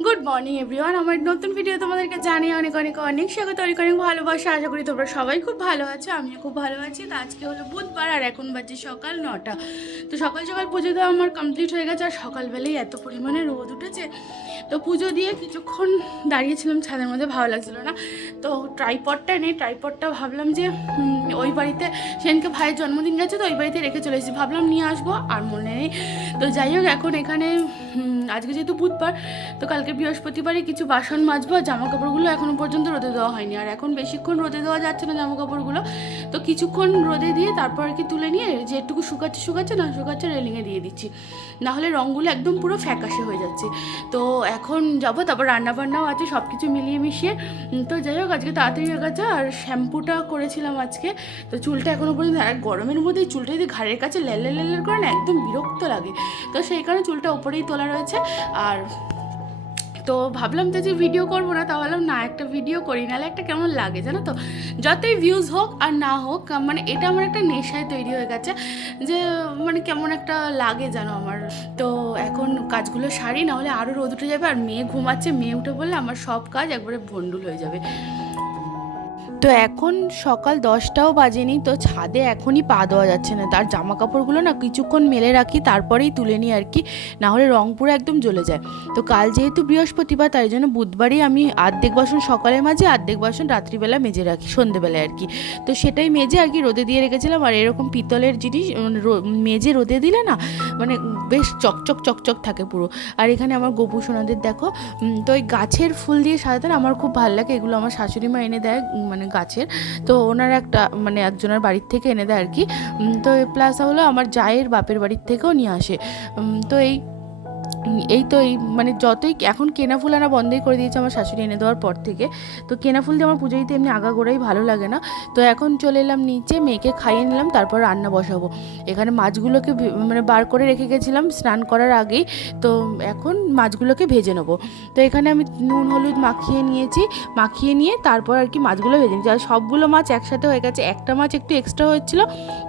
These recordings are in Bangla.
গুড মর্নিং এভরিওয়ান আমার নতুন ভিডিও তোমাদেরকে জানিয়ে অনেক অনেক অনেক স্বাগত, অনেক অনেক ভালোবাসা। আশা করি তোমরা সবাই খুব ভালো আছো, আমিও খুব ভালো আছি। তো আজকে হলো বুধবার আর এখন বাজে সকাল নটা। তো সকাল সকাল পুজো দেওয়া আমার কমপ্লিট হয়ে গেছে আর সকালবেলায় এত পরিমাণে রোদ উঠেছে। তো পুজো দিয়ে কিছুক্ষণ দাঁড়িয়েছিলাম, ছাদের মধ্যে ভালো লাগছিল না। তো ট্রাইপডটা নেই ট্রাইপডটা ভাবলাম যে ওই বাড়িতে সেদিনকে ভাইয়ের জন্মদিন গেছে, তো ওই বাড়িতে রেখে চলে এসেছি। ভাবলাম নিয়ে আসব, আর মনে নেই। তো যাই হোক, এখন এখানে আজকে যেহেতু বুধবার, তো কালকে বৃহস্পতিবারে কিছু বাসন মাজবো, আর জামা কাপড়গুলো এখনও পর্যন্ত রোদে দেওয়া হয়নি। আর এখন বেশিক্ষণ রোদে দেওয়া যাচ্ছে না জামা কাপড়গুলো তো কিছুক্ষণ রোদে দিয়ে তারপর আর কি তুলে নিয়ে যেটুকু শুকাচ্ছে শুকাচ্ছে, না শুকাচ্ছে রেলিংয়ে দিয়ে দিচ্ছি। নাহলে রঙগুলো একদম পুরো ফ্যাকাশে হয়ে যাচ্ছে। তো এখন যাব, তারপর রান্না বান্নাও আছে সব কিছু মিলিয়ে মিশিয়ে। তো যাই হোক, আজকে তাড়াতাড়ি হয়ে গেছে, আর শ্যাম্পুটা করেছিলাম আজকে। তো চুলটা এখনও পর্যন্ত আর গরমের মধ্যে চুলটা যদি ঘাড়ের কাছে লেলে লেলে করে না, একদম বিরক্ত লাগে। তো সেই কারণে চুলটা ওপরেই তোলা রয়েছে। আর তো ভাবলাম তো যে ভিডিও করব না, তা ভাবলাম না, একটা ভিডিও করি, নাহলে একটা কেমন লাগে জানো তো? যতই ভিউজ হোক আর না হোক মানে এটা আমার একটা নেশায় তৈরি হয়ে গেছে যে মানে কেমন একটা লাগে জানো আমার। তো এখন কাজগুলো সারি না হলে আরও রোদ উঠে যাবে আর মেয়ে ঘুমাচ্ছে, মেয়ে উঠে বললে আমার সব কাজ একবারে ভন্ডুল হয়ে যাবে। তো এখন সকাল দশটাও বাজেনি, তো ছাদে এখনই পা দেওয়া যাচ্ছে না। তার জামা কাপড়গুলো না কিছুক্ষণ মেলে রাখি, তারপরেই তুলে নিই আর কি না হলে রং পুরো একদম জ্বলে যায়। তো কাল যেহেতু বৃহস্পতিবার, তাই জন্য বুধবারই আমি আর্ধেক বাসন সকালে মাঝে আর্ধেক বাসন রাত্রিবেলা মেজে রাখি, সন্ধেবেলায় আর কি। তো সেটাই মেজে আর কি রোদে দিয়ে রেখেছিলাম, আর এরকম পিতলের জিনিস রো- মেজে রোদে দিলে না মানে বেশ চকচক চকচক থাকে পুরো। আর এখানে আমার গোপু সোনাদের দেখো তো ওই গাছের ফুল দিয়ে সাজাতে আমার খুব ভালো লাগে, এগুলো আমার শাশুড়ি মা এনে দেয় মানে গাছের তো ওনার একটা মানে একজনের বাড়ির থেকে এনে দেয় আর কি। তো প্লাস হলো আমার জায়ের বাপের বাড়ির থেকেও নিয়ে আসে। তো এই এই তো এই মানে যতই এখন কেনা ফুল আনা বন্ধই করে দিয়েছে আমার শাশুড়ি এনে দেওয়ার পর থেকে। তো কেনা ফুল দিয়ে আমার পুজো দিতে এমনি আগাগোড়াই ভালো লাগে না। তো এখন চলে এলাম নিচে, মেয়েকে খাইয়ে নিলাম, তারপর রান্না বসাবো। এখানে মাছগুলোকে মানে বার করে রেখে গেছিলাম স্নান করার আগেই। তো এখন মাছগুলোকে ভেজে নেব। তো এখানে আমি নুন, হলুদ মাখিয়ে নিয়েছি। মাখিয়ে নিয়ে তারপর আর কি মাছগুলো ভেজে নিয়েছি। আর সবগুলো মাছ একসাথে হয়ে গেছে। একটা মাছ একটু এক্সট্রা হয়েছিল।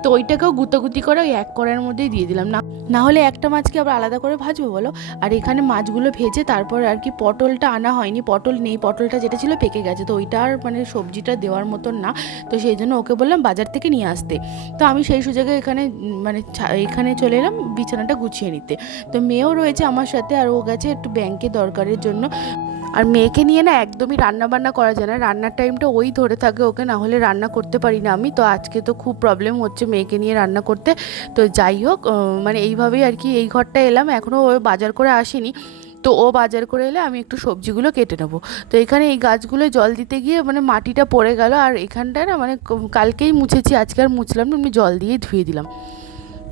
তো ওইটাকেও গুতাগুতি করে ওই এক কড়াইয়ের মধ্যেই দিয়ে দিলাম। না না হলে একটা মাছকে আবার আলাদা করে ভাজবো বলো? আর এখানে মাছগুলো ভেজে তারপর আর কি পটলটা আনা হয়নি, পটল নেই, পটলটা যেটা ছিল পেকে গেছে। তো ওইটার মানে সবজিটা দেওয়ার মতন না। তো সেই জন্য ওকে বললাম বাজার থেকে নিয়ে আসতে। তো আমি সেই সুযোগে এখানে মানে এখানে চলে এলাম বিছানাটা গুছিয়ে নিতে। তো মেয়েও রয়েছে আমার সাথে আর ও গেছে একটু ব্যাংকে দরকারের জন্য। আর মেয়েকে নিয়ে না একদমই রান্না বান্না করা যায় না। রান্নার টাইমটা ওই ধরে থাকে ওকে, না হলে রান্না করতে পারি না আমি। তো আজকে তো খুব প্রবলেম হচ্ছে মেয়েকে নিয়ে রান্না করতে। তো যাই হোক মানে এইভাবেই আর কি এই ঘরটা এলাম। এখনও ও বাজার করে আসেনি। তো ও বাজার করে এলে আমি একটু সবজিগুলো কেটে নেব। তো এখানে এই গাছগুলো জল দিতে গিয়ে মানে মাটিটা পড়ে গেল। আর এখানটায় না মানে কালকেই মুছেছি, আজকে আর মুছলাম না, এমনি জল দিয়েই ধুয়ে দিলাম।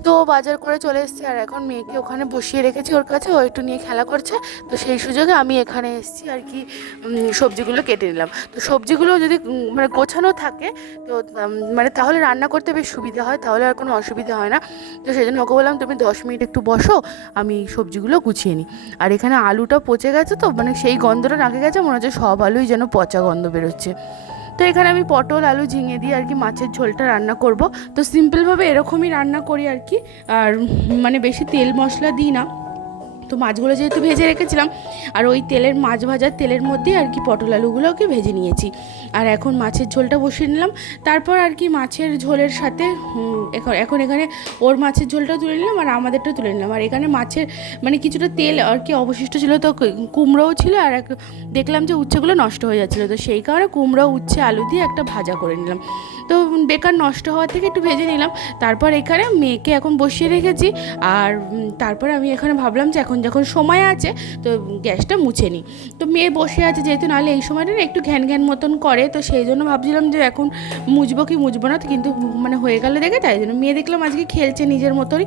তো বাজার করে চলে এসেছি আর এখন মেয়েকে ওখানে বসিয়ে রেখেছি ওর কাছে, ও একটু নিয়ে খেলা করছে। তো সেই সুযোগে আমি এখানে এসেছি আর কি সবজিগুলো কেটে নিলাম। তো সবজিগুলো যদি মানে গোছানো থাকে, তো মানে তাহলে রান্না করতে বেশ সুবিধা হয়, তাহলে আর কোনো অসুবিধা হয় না। তো সেই জন্য ওকে বললাম, তুমি দশ মিনিট একটু বসো, আমি সবজিগুলো গুছিয়ে নিই। আর এখানে আলুটা পচে গেছে তো মানে সেই গন্ধটা নাকে গেছে, মনে হচ্ছে সব আলুই যেন পচা গন্ধ বেরোচ্ছে। তো এখানে আমি পটল, আলু ঝিঙে দিয়ে আর কি মাছের ঝোলটা রান্না করব। তো সিম্পলভাবে এরকমই রান্না করি আর কি। আর মানে বেশি তেল মশলা দিই না। তো মাছগুলো যেহেতু ভেজে রেখেছিলাম, আর ওই তেলের মাছ ভাজার তেলের মধ্যেই আর কি পটল আলুগুলোকে ভেজে নিয়েছি। আর এখন মাছের ঝোলটা বসিয়ে নিলাম। তারপর আর কি মাছের ঝোলের সাথে এখন এখন এখানে ওর মাছের ঝোলটাও তুলে নিলাম আর আমাদেরটাও তুলে নিলাম। আর এখানে মাছের মানে কিছুটা তেল আর কি অবশিষ্ট ছিল তো কুমড়োও ছিল আর এক, দেখলাম যে উচ্ছেগুলো নষ্ট হয়ে যাচ্ছিল। তো সেই কারণে কুমড়ো, উচ্ছে, আলু দিয়ে একটা ভাজা করে নিলাম। তো বেকার নষ্ট হওয়া থেকে একটু ভেজে নিলাম। তারপর এখানে মেয়েকে এখন বসিয়ে রেখেছি। আর তারপর আমি এখানে ভাবলাম যে এখন যখন সময় আছে, তো গ্যাসটা মুছে নিই তো মেয়ে বসে আছে যেহেতু, নাহলে এই সময়টা না একটু ঘ্যান ঘ্যান মতন করে। তো সেই জন্য ভাবছিলাম যে এখন মুছবো কি মুছবো না, কিন্তু মানে হয়ে গেলে দেখে, তাই জন্য মেয়ে দেখলাম আজকে খেলছে নিজের মতনই।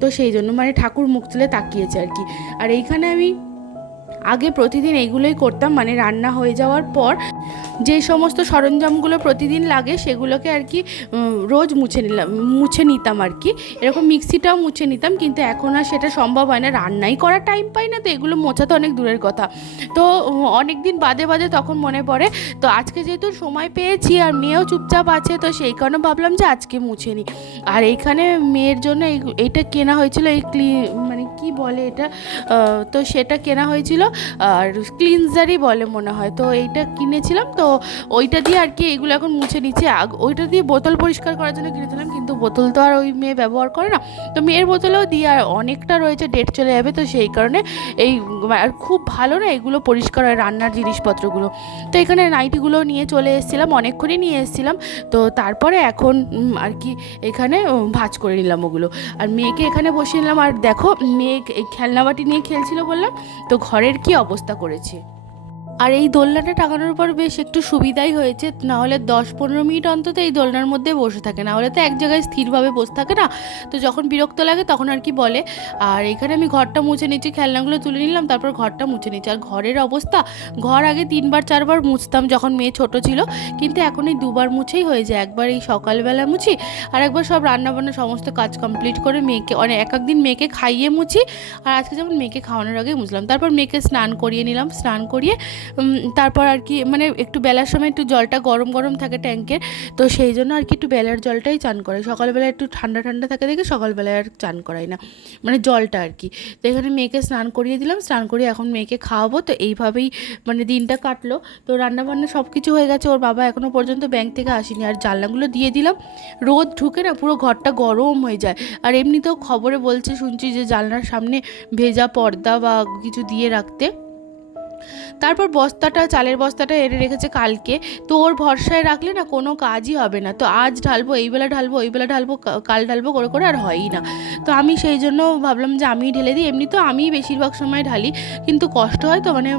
তো সেই জন্য মানে ঠাকুর মুখ তুলে তাকিয়েছে আর কি। আর এইখানে আমি আগে প্রতিদিন এইগুলোই করতাম মানে রান্না হয়ে যাওয়ার পর যে সমস্ত সরঞ্জামগুলো প্রতিদিন লাগে সেগুলোকে আর কি রোজ মুছে নিলাম, মুছে নিতাম আর কি। এরকম মিক্সিটাও মুছে নিতাম, কিন্তু এখন আর সেটা সম্ভব হয় না। রান্নাই করার টাইম পাই না তো, এগুলো মোছা তো অনেক দূরের কথা। তো অনেক দিন বাদে বাদে তখন মনে পড়ে, তো আজকে যেহেতু সময় পেয়েছি আর মেয়েও চুপচাপ আছে, তো সেই কারণে ভাবলাম যে আজকে মুছে নিই আর এইখানে মেয়ের জন্য এই- এইটা কেনা হয়েছিল, এই ক্লি মানে কি বলে এটা? তো সেটা কেনা হয়েছিল, আর ক্লিনজারই বলে মনে হয়। তো এইটা কিনেছিলাম, তো ওইটা দিয়ে আর কি এগুলো এখন মুছে নিচ্ছে। ওইটা দিয়ে বোতল পরিষ্কার করার জন্য কিনেছিলাম, কিন্তু বোতল তো আর ওই মেয়ে ব্যবহার করে না। তো মেয়ের বোতলেও দিয়ে আর অনেকটা রয়েছে ডেট চলে যাবে, তো সেই কারণে এই, আর খুব ভালো না এগুলো পরিষ্কার হয় রান্নার জিনিসপত্রগুলো। তো এখানে নাইটিগুলো নিয়ে চলে এসেছিলাম, অনেকক্ষণই নিয়ে এসেছিলাম। তো তারপরে এখন আর কি এখানে ভাঁজ করে নিলাম ওগুলো। আর মেয়েকে এখানে বসিয়ে নিলাম, আর দেখো, মেয়ে এই খেলনাবাটি নিয়ে খেলছিল বললাম তো ঘরের কি অবস্থা করেছে? আর এই দোলনাটা টাঙানোর পর বেশ একটু সুবিধাই হয়েছে না হলে দশ পনেরো মিনিট অন্তত এই দোলনার মধ্যে বসে থাকে না হলে তো এক জায়গায় স্থিরভাবে বসে থাকে না। তো যখন বিরক্ত লাগে তখন আর কি বলে। আর এখানে আমি ঘরটা মুছে নিচ্ছি, খেলনাগুলো তুলে নিলাম, তারপর ঘরটা মুছে নিচ্ছি। আর ঘরের অবস্থা, ঘর আগে তিনবার চারবার মুছতাম যখন মেয়ে ছোট ছিল, কিন্তু এখন এই দুবার মুছেই হয়ে যায় একবার এই সকালবেলা মুছি, আর একবার সব রান্নাবান্না সমস্ত কাজ কমপ্লিট করে মেয়েকে অনেক এক একদিন মেয়েকে খাইয়ে মুছি। আর আজকে যেমন মেয়েকে খাওয়ানোর আগে মুছলাম, তারপর মেয়েকে স্নান করিয়ে নিলাম। স্নান করিয়ে তারপর আর কি মানে একটু বেলার সময় একটু জলটা গরম গরম থাকে ট্যাঙ্কের, তো সেই জন্য আর কি একটু বেলার জলটাই চান করে সকালবেলা একটু ঠান্ডা ঠান্ডা থাকে দেখে সকালবেলায় আর চান করাই না মানে জলটা আর কি। তো এখানে মেয়েকে স্নান করিয়ে দিলাম, স্নান করিয়ে এখন মেয়েকে খাওয়াবো, তো এইভাবেই মানে দিনটা কাটলো। তো রান্নাবান্না সব কিছু হয়ে গেছে, ওর বাবা এখনও পর্যন্ত ব্যাংক থেকে আসেনি। আর জানলাগুলো দিয়ে দিলাম, রোদ ঢুকে না পুরো ঘরটা গরম হয়ে যায়। আর এমনিতেও খবরে বলছে শুনছি যে জানলার সামনে ভেজা পর্দা বা কিছু দিয়ে রাখতে। তারপর বস্তাটা, চালের বস্তাটা এড়ে রেখেছে কালকে। তো ওর ভরসায় রাখলে না কোনো কাজই হবে না। তো আজ ঢালবো, এই বেলা ঢালবো, ওই বেলা ঢালবো কাল ঢালবো, করে করে আর হয়ই না। তো আমি সেই জন্য ভাবলাম যে আমি ঢেলে দিই। এমনি তো আমি বেশিরভাগ সময় ঢালি। কিন্তু কষ্ট হয় তো মানে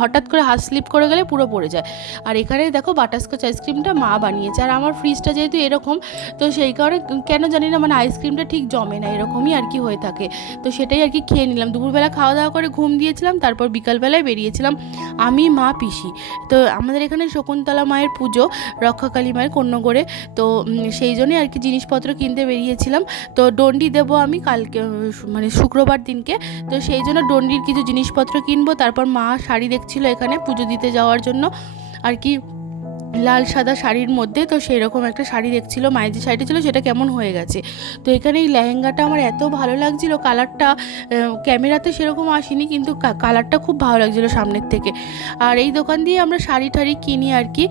হঠাৎ করে হাত স্লিপ করে গেলে পুরো পড়ে যায়। আর এখানে দেখো বাটারস্কচ আইসক্রিমটা মা বানিয়েছে। আর আমার ফ্রিজটা যেহেতু এরকম, তো সেই কারণে কেন জানি না মানে আইসক্রিমটা ঠিক জমে না, এরকমই আর কি হয়ে থাকে। তো সেটাই আর কি খেয়ে নিলাম। দুপুরবেলা খাওয়া দাওয়া করে ঘুম দিয়েছিলাম, তারপর বিকালবেলায় বেরিয়েছিলাম আমি, মা, পিসি। তো আমাদের এখানে শকুন্তলা মায়ের পুজো রক্ষাকালী মায়ের কন্যগড়ে। তো সেই জন্যই আর কি জিনিসপত্র কিনতে বেরিয়েছিলাম। তো ডন্ডি দেবো আমি কালকে মানে শুক্রবার দিনকে। তো সেই জন্য ডন্ডির কিছু জিনিসপত্র কিনবো, তারপর মা শাড়ি দেখছিল এখানে পুজো দিতে যাওয়ার জন্য। আর কি লাল সাদা শাড়ির মধ্যে তো সেই রকম একটা শাড়ি দেখছিল, মায়ের যে শাড়িটা ছিল সেটা কেমন হয়ে গেছে। তো এখানে এই লেহেঙ্গাটা আমার এত ভালো লাগছিল, কালারটা ক্যামেরাতে সেরকম আসেনি কিন্তু কালারটা খুব ভালো লাগছিল সামনের থেকে। আর এই দোকান দিয়ে আমরা শাড়ি টাড়ি কিনি আর কি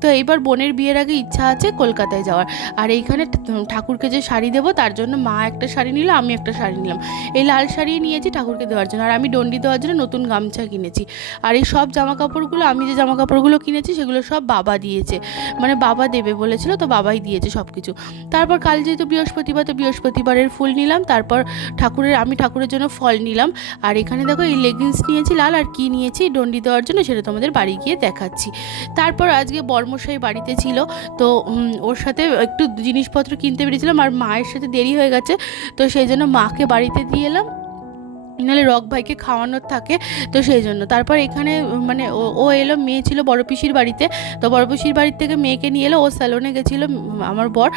তো এইবার বোনের বিয়ের আগে ইচ্ছা আছে কলকাতায় যাওয়ার। আর এইখানে ঠাকুরকে যে শাড়ি দেবো তার জন্য মা একটা শাড়ি নিল, আমি একটা শাড়ি নিলাম। এই লাল শাড়ি নিয়েছি ঠাকুরকে দেওয়ার জন্য, আর আমি ডন্ডি দেওয়ার জন্য নতুন গামছা কিনেছি। আর এই সব জামা কাপড়গুলো আমি যে জামা কাপড়গুলো কিনেছি সেগুলো সব বাবা দিয়েছে। মানে বাবা দেবে বলেছিল, তো বাবাই দিয়েছে সব কিছু তারপর কাল যেহেতু বৃহস্পতিবার, তো বৃহস্পতিবারের ফুল নিলাম। তারপর ঠাকুরের, আমি ঠাকুরের জন্য ফল নিলাম। আর এখানে দেখো এই লেগিংস নিয়েছি লাল, আর কি নিয়েছি ডন্ডি দেওয়ার জন্য সেটা তোমাদের বাড়ি গিয়ে দেখাচ্ছি। তারপর আজকে বর্মশাই বাড়িতে ছিল, তো ওর সাথে একটু জিনিসপত্র কিনতে বেরিয়েছিলাম, আর মায়ের সাথে দেরি হয়ে গেছে, তো সেই জন্য মাকে বাড়িতে দিয়ে এলাম। নাহলে রক ভাইকে খাওয়ানোর থাকে, তো সেই জন্য। তারপর এখানে মানে ও এলো, মেয়ে ছিল বড় পিসির বাড়িতে, তো বড় পিসির বাড়ির থেকে মেয়েকে নিয়ে এলো, ও স্যালনে গেছিল আমার বর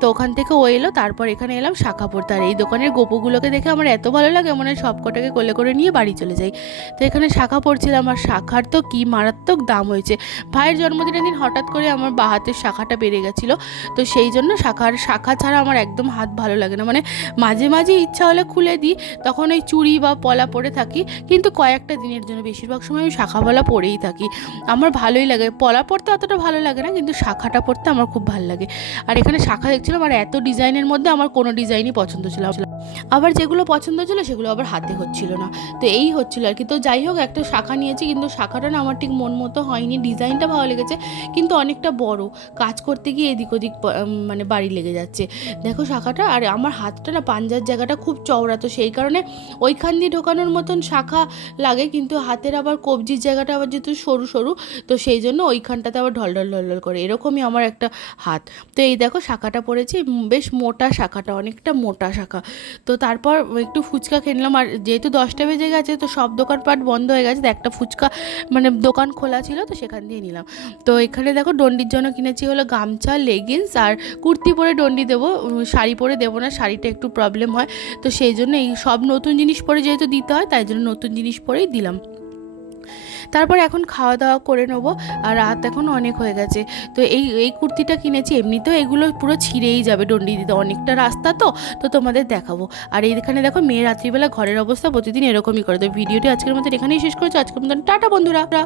তো ওখান থেকে ও এলো, তারপর এখানে এলাম শাখা পড়তে আর এই দোকানের গোপগুলোকে দেখে আমার এত ভালো লাগে, মনে হয় সব কটাকে কোলে করে নিয়ে বাড়ি চলে যাই। তো এখানে শাখা পড়ছিলাম আর শাখার তো কি মারাত্মক দাম হয়েছে। ভাইয়ের জন্মদিনের দিন হঠাৎ করে আমার বা হাতের শাখাটা বেড়ে গেছিল, তো সেই জন্য শাখার, শাখা ছাড়া আমার একদম হাত ভালো লাগে না। মানে মাঝে মাঝে ইচ্ছা হলে খুলে দিই, তখন ওই চুড়ি বা পলা পরে থাকি, কিন্তু কয়েকটা দিনের জন্য বেশিরভাগ সময় আমি শাখা পলা পরেই থাকি। আমার ভালোই লাগে। পলা পরতে অতটা ভালো লাগে না, কিন্তু শাখাটা পরতে আমার খুব ভালো লাগে। আর এখানে শাখা দেখছিলাম আর এত ডিজাইনের মধ্যে আমার কোনো ডিজাইনই পছন্দ ছিল। আবার যেগুলো পছন্দ ছিল সেগুলো আবার হাতে হচ্ছিল না। তো এই হচ্ছিল আর কি। তো যাই হোক, একটা শাখা নিয়েছি, কিন্তু শাখাটা না আমার ঠিক মন মতো হয়নি। ডিজাইনটা ভালো লেগেছে, কিন্তু অনেকটা বড়। কাজ করতে গিয়ে এদিক ওদিক মানে বাড়ি লেগে যাচ্ছে। দেখো শাখাটা, আর আমার হাতটা না পাঞ্জার জায়গাটা খুব চওড়া, তো সেই কারণে ওইখান দিয়ে ঢোকানোর মতন শাখা লাগে, কিন্তু হাতের আবার কবজির জায়গাটা আবার যেহেতু সরু সরু, তো সেই জন্য ওইখানটাতে আবার ঢল ঢল ঢল ঢল করে। এরকমই আমার একটা হাত। তো এই দেখো শাখাটা পড়েছে বেশ মোটা শাখাটা, অনেকটা মোটা শাখা। তো তারপর একটু ফুচকা খেয়ে নিলাম। আর যেহেতু দশটা বেজে গেছে, তো সব দোকানপাট বন্ধ হয়ে গেছে। তো একটা ফুচকা মানে দোকান খোলা ছিল, তো সেখান দিয়ে নিলাম। তো এখানে দেখো ডন্ডির জন্য কিনেছি হলো গামছা লেগিংস আর কুর্তি পরে ডন্ডি দেবো। শাড়ি পরে দেবো না, শাড়িটা একটু প্রবলেম হয়। তো সেই জন্য এই সব নতুন জিনিস পরে যেহেতু দিতে হয়, তাই জন্য নতুন জিনিস পরেই দিলাম। তারপর এখন খাওয়া দাওয়া করে নেব, আর রাত এখন অনেক হয়ে গেছে। তো এই এই কুর্তিটা কিনেছি, এমনিতেও এগুলো পুরো ছিঁড়েই যাবে ডন্ডি দিতে। অনেকটা রাস্তা তো তো তোমাদের দেখাবো। আর এইখানে দেখো মেয়ে রাত্রিবেলা ঘরের অবস্থা প্রতিদিন এরকমই করে। তো ভিডিওটি আজকের মতন এখানেই শেষ করেছি। আজকের মতন টাটা বন্ধুরা।